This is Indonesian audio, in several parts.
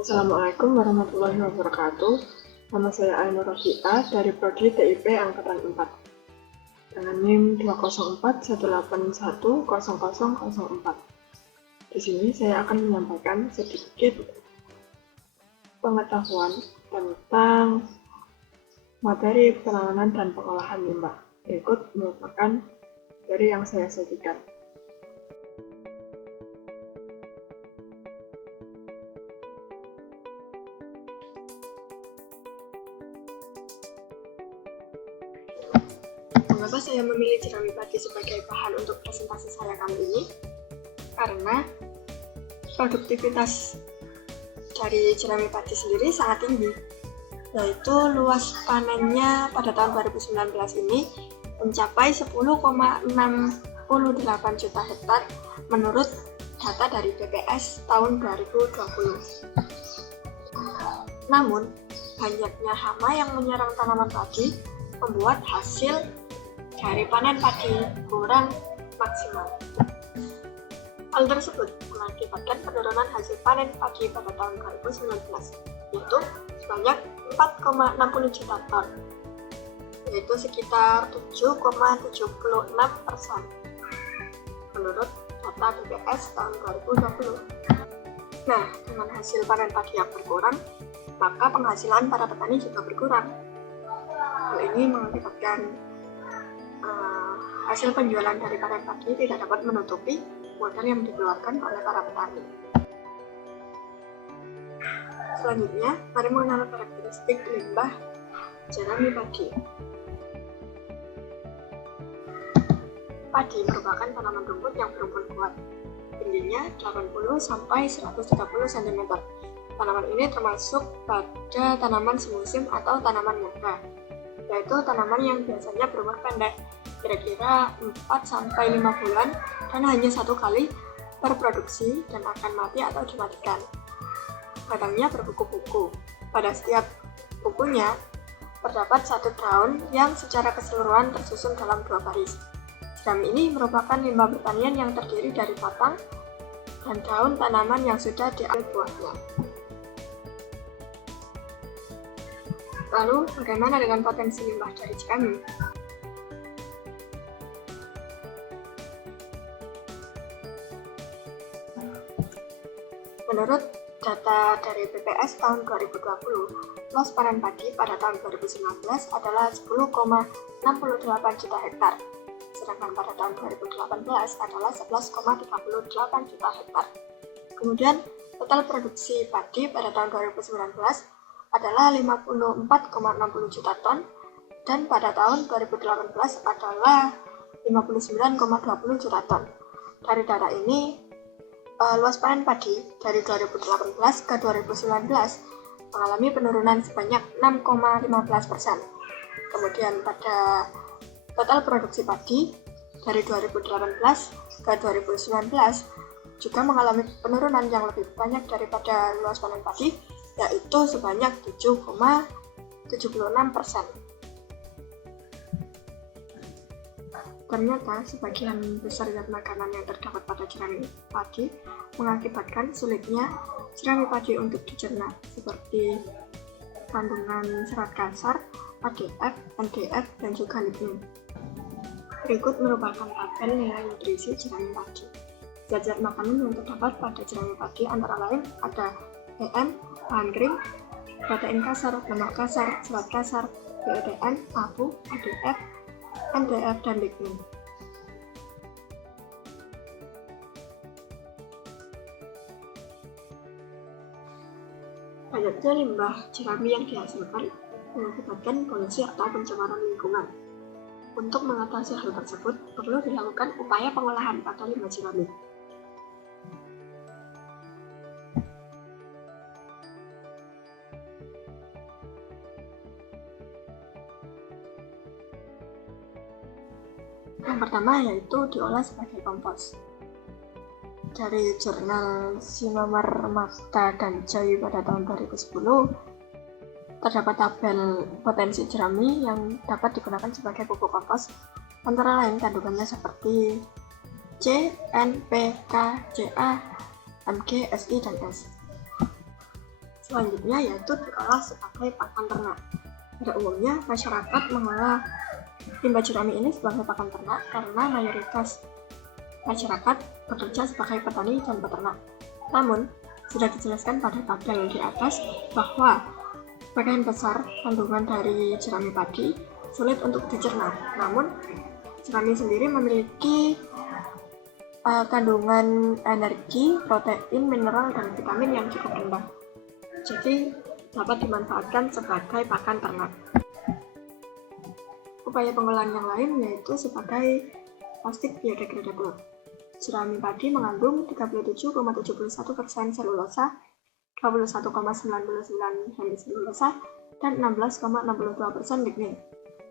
Assalamualaikum warahmatullahi wabarakatuh. Nama saya Ainur Rafi'ah dari Prodi TIP Angkatan 4 dengan NIM 20418100004. Di sini saya akan menyampaikan sedikit pengetahuan tentang materi penanganan dan pengolahan limbah. Berikut merupakan materi yang saya sajikan. Mengapa saya memilih jerami padi sebagai bahan untuk presentasi saya kali ini? Karena produktivitas dari jerami padi sendiri sangat tinggi, yaitu luas panennya pada tahun 2019 ini mencapai 10,68 juta hektar menurut data dari BPS tahun 2020. Namun, banyaknya hama yang menyerang tanaman padi membuat hasil dari panen padi kurang maksimal. Hal tersebut mengakibatkan penurunan hasil panen padi pada tahun 2019, yaitu sebanyak 4,60 juta ton, yaitu sekitar 7,76% menurut data BPS tahun 2020. Nah, dengan hasil panen padi yang berkurang, maka penghasilan para petani juga berkurang. Hal ini mengakibatkan hasil penjualan dari panen padi tidak dapat menutupi modal yang dikeluarkan oleh para petani. Selanjutnya, mari mengenal karakteristik limbah jerami padi. Padi merupakan tanaman rumput yang berumpun kuat, tingginya 80 sampai 130 cm. Tanaman ini termasuk pada tanaman semusim atau tanaman muda, yaitu tanaman yang biasanya berumur pendek, kira-kira 4-5 bulan dan hanya satu kali berproduksi dan akan mati atau dimatikan. Batangnya berbuku-buku. Pada setiap bukunya terdapat satu daun yang secara keseluruhan tersusun dalam 2 baris. Jerami ini merupakan limbah pertanian yang terdiri dari batang dan daun tanaman yang sudah diambil buahnya. Lalu, bagaimana dengan potensi limbah dari jerami? Menurut data dari BPS tahun 2020, luas panen padi pada tahun 2019 adalah 10,68 juta hektar, sedangkan pada tahun 2018 adalah 11,38 juta hektar. Kemudian, total produksi padi pada tahun 2019 adalah 54,60 juta ton, dan pada tahun 2018 adalah 59,20 juta ton. Dari data ini, luas panen padi dari 2018 ke 2019 mengalami penurunan sebanyak 6,15%. Kemudian pada total produksi padi dari 2018 ke 2019 juga mengalami penurunan yang lebih banyak daripada luas panen padi, yaitu sebanyak 7,76%. Ternyata sebagian besar zat makanan yang terdapat pada jerami padi mengakibatkan sulitnya jerami padi untuk dicerna, seperti kandungan serat kasar, ADF, NDF, dan juga lignin. Berikut merupakan tabel nilai nutrisi jerami padi. Zat-zat makanan yang terdapat pada jerami padi antara lain ada EM, bahan kering, protein kasar, lemak kasar, serat kasar, BEDN, abu, ADF, NDF, dan lignin. Banyaknya limbah jerami yang dihasilkan mengakibatkan polusi atau pencemaran lingkungan. Untuk mengatasi hal tersebut, perlu dilakukan upaya pengolahan pada limbah jerami. Yang pertama yaitu diolah sebagai kompos. Dari jurnal Sinomar Magda dan Jawi pada tahun 2010, terdapat tabel potensi jerami yang dapat digunakan sebagai pupuk kompos, antara lain kandungannya seperti C, N, P, K, Ca, Mg, Si, dan S. Selanjutnya yaitu diolah sebagai pakan ternak. Pada umumnya, masyarakat mengolah limbah jerami ini sebagai pakan ternak karena mayoritas masyarakat bekerja sebagai petani dan peternak. Namun, sudah dijelaskan pada tabel di atas bahwa sebagian besar kandungan dari jerami padi sulit untuk dicerna. Namun, jerami sendiri memiliki kandungan energi, protein, mineral, dan vitamin yang cukup rendah. Jadi, dapat dimanfaatkan sebagai pakan ternak. Upaya pengolahan yang lain yaitu sebagai plastik biodegradable. Jerami padi mengandung 37,71% selulosa, 21,99% hemiselulosa, dan 16,62% lignin.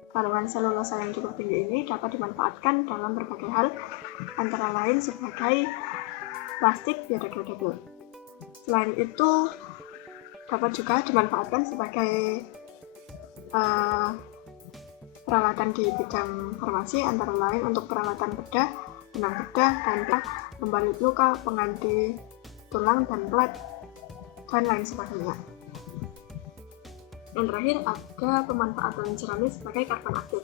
Kandungan selulosa yang cukup tinggi ini dapat dimanfaatkan dalam berbagai hal, antara lain sebagai plastik biodegradable. Selain itu, dapat juga dimanfaatkan sebagai peralatan di bidang farmasi, antara lain untuk peralatan bedah, benang bedah, tanda, pembalut luka, pengganti tulang dan plat, dan lain sebagainya. Yang terakhir, ada pemanfaatan jerami sebagai karbon aktif,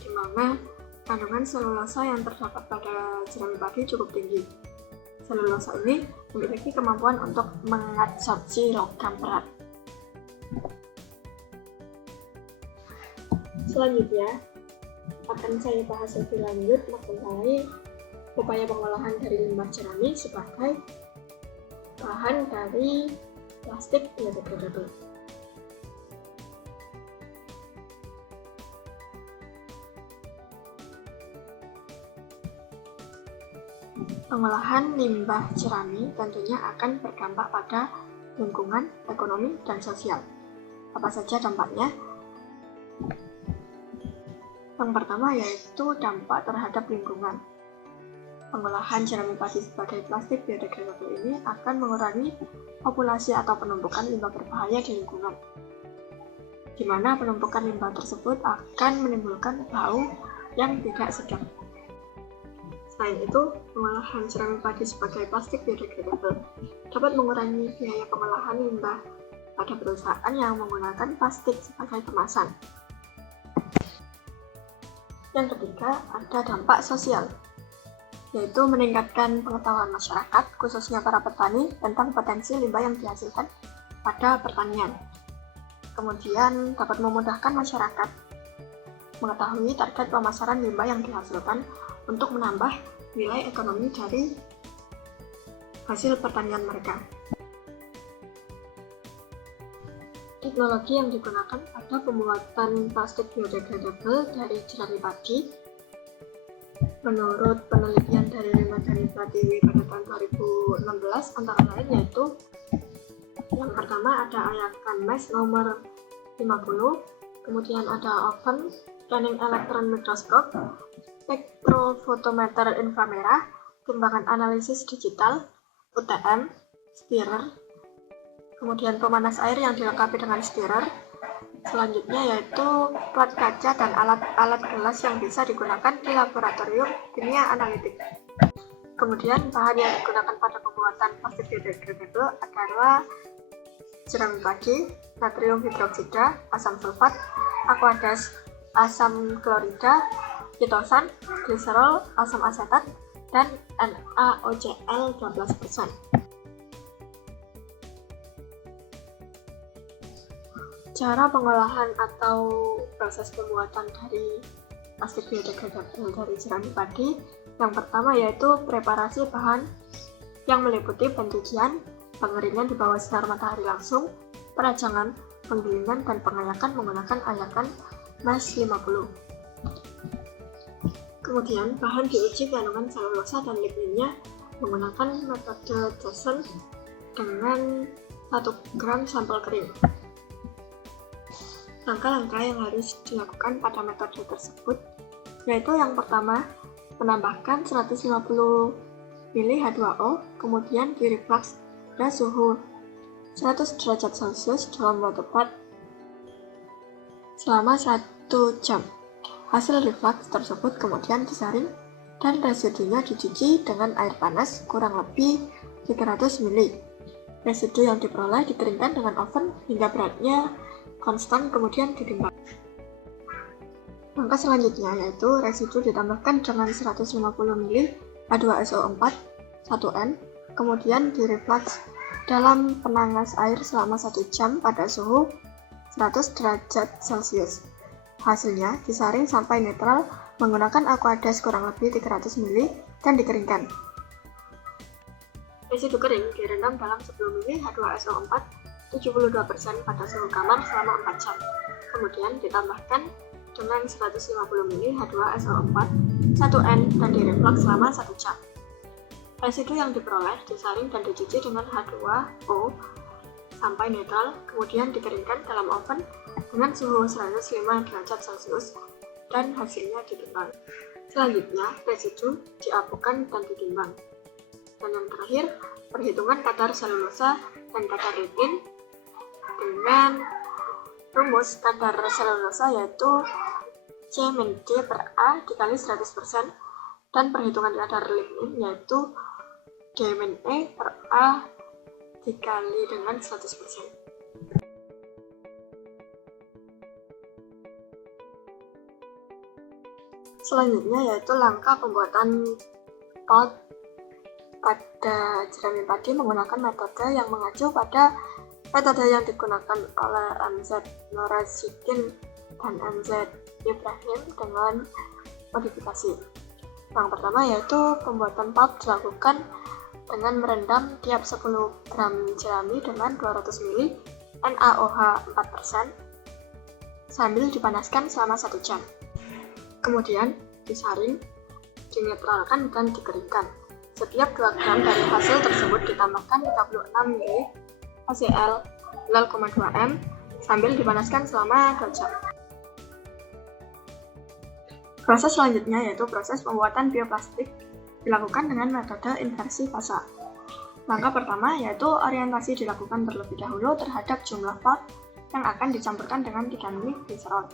di mana kandungan selulosa yang terdapat pada jerami padi cukup tinggi. Selulosa ini memiliki kemampuan untuk mengadsorpsi logam berat. Selanjutnya, akan saya bahas lebih lanjut mengenai upaya pengolahan dari limbah jerami sebagai bahan dari plastik biodegradable. Pengolahan limbah jerami tentunya akan berdampak pada lingkungan, ekonomi, dan sosial. Apa saja dampaknya? Yang pertama yaitu dampak terhadap lingkungan. Pengolahan jerami padi sebagai plastik biodegradable ini akan mengurangi populasi atau penumpukan limbah berbahaya di lingkungan, di mana penumpukan limbah tersebut akan menimbulkan bau yang tidak sedap. Selain itu, pengolahan jerami padi sebagai plastik biodegradable dapat mengurangi biaya pengolahan limbah pada perusahaan yang menggunakan plastik sebagai kemasan. Yang ketiga, ada dampak sosial, yaitu meningkatkan pengetahuan masyarakat, khususnya para petani, tentang potensi limbah yang dihasilkan pada pertanian. Kemudian, dapat memudahkan masyarakat mengetahui target pemasaran limbah yang dihasilkan untuk menambah nilai ekonomi dari hasil pertanian mereka. Teknologi yang digunakan pada pembuatan plastik biodegradable dari jerami padi, menurut penelitian dari Lembaga Pratiwi pada tahun 2016, antara lain yaitu yang pertama ada ayakan mesh nomor 50, kemudian ada oven, scanning electron microscope, spektrofotometer inframerah, timbangan analisis digital, UTM, stirrer, kemudian pemanas air yang dilengkapi dengan stirrer. Selanjutnya yaitu plat kaca dan alat-alat gelas yang bisa digunakan di laboratorium kimia analitik. Kemudian bahan yang digunakan pada pembuatan plastik biodegradable adalah jerami padi, natrium hidroksida, asam sulfat, aqueous asam klorida, kitosan, gliserol, asam asetat, dan NaOCl 12%. Cara pengolahan atau proses pembuatan dari plastik biodegradable dari jerami padi, yang pertama yaitu preparasi bahan yang meliputi pencucian, pengeringan di bawah sinar matahari langsung, perajangan, penggilingan, dan pengayakan menggunakan ayakan mesh 50. Kemudian bahan diuji kandungan selulosa dan ligninnya menggunakan metode Janssen dengan 1 gram sampel kering. Langkah-langkah yang harus dilakukan pada metode tersebut yaitu yang pertama, menambahkan 150 ml H2O, kemudian direflux pada suhu 100 derajat Celcius dalam waktu tepat selama 1 jam. Hasil reflux tersebut kemudian disaring dan residunya dicuci dengan air panas kurang lebih 300 ml. Residu yang diperoleh dikeringkan dengan oven hingga beratnya konstan, kemudian ditimbang. Langkah selanjutnya yaitu residu ditambahkan dengan 150 ml H2SO4 1N, kemudian direflux dalam penangas air selama 1 jam pada suhu 100 derajat Celcius. Hasilnya disaring sampai netral menggunakan aqueous kurang lebih 300 ml dan dikeringkan. Residu kering direndam dalam 10 ml H2SO4 72% pada suhu kamar selama 4 jam. Kemudian ditambahkan dengan 150 ml H2SO4 1N dan direflux selama 1 jam. Residu yang diperoleh disaring dan dicuci dengan H2O sampai netral, kemudian dikeringkan dalam oven dengan suhu 105 derajat Celcius dan hasilnya ditimbang. Selanjutnya, residu diapukan dan ditimbang. Dan yang terakhir, perhitungan kadar selulosa dan kadar lignit dengan rumus kadar selulosa yaitu C-D/A dikali 100% dan perhitungan kadar lignit yaitu D-E/A dikali dengan 100%. Selanjutnya yaitu langkah pembuatan pot pada jerami padi menggunakan metode yang mengacu pada metode yang digunakan oleh MZ Nurasikin dan MZ Ibrahim dengan modifikasi. Yang pertama yaitu pembuatan pulp dilakukan dengan merendam tiap 10 gram jerami dengan 200 ml NaOH 4% sambil dipanaskan selama 1 jam. Kemudian disaring, dinetralkan dan dikeringkan. Setiap 2 gram dari hasil tersebut ditambahkan 36 ml HCl 0,2 m sambil dipanaskan selama 2 jam. Proses selanjutnya yaitu proses pembuatan bioplastik dilakukan dengan metode inversi fasa. Langkah pertama yaitu orientasi dilakukan terlebih dahulu terhadap jumlah pulp yang akan dicampurkan dengan 3 ml gliserol.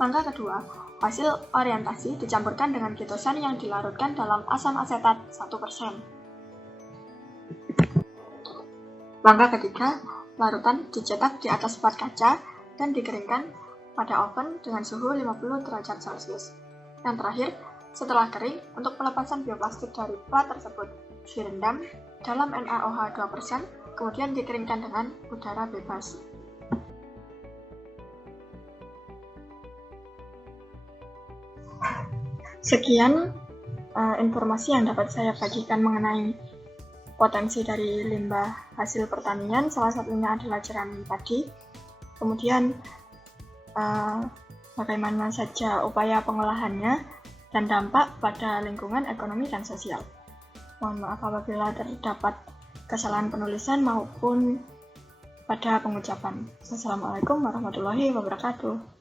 Langkah kedua, hasil orientasi dicampurkan dengan gitosan yang dilarutkan dalam asam asetat 1%. Langkah ketiga, larutan dicetak di atas plat kaca dan dikeringkan pada oven dengan suhu 50 derajat Celcius. Yang terakhir, setelah kering, untuk pelepasan bioplastik dari plat tersebut direndam dalam NaOH 2%, kemudian dikeringkan dengan udara bebas. Sekian informasi yang dapat saya bagikan mengenai potensi dari limbah hasil pertanian, salah satunya adalah jerami padi. Kemudian bagaimana saja upaya pengolahannya dan dampak pada lingkungan, ekonomi, dan sosial. Mohon maaf apabila terdapat kesalahan penulisan maupun pada pengucapan. Wassalamualaikum warahmatullahi wabarakatuh.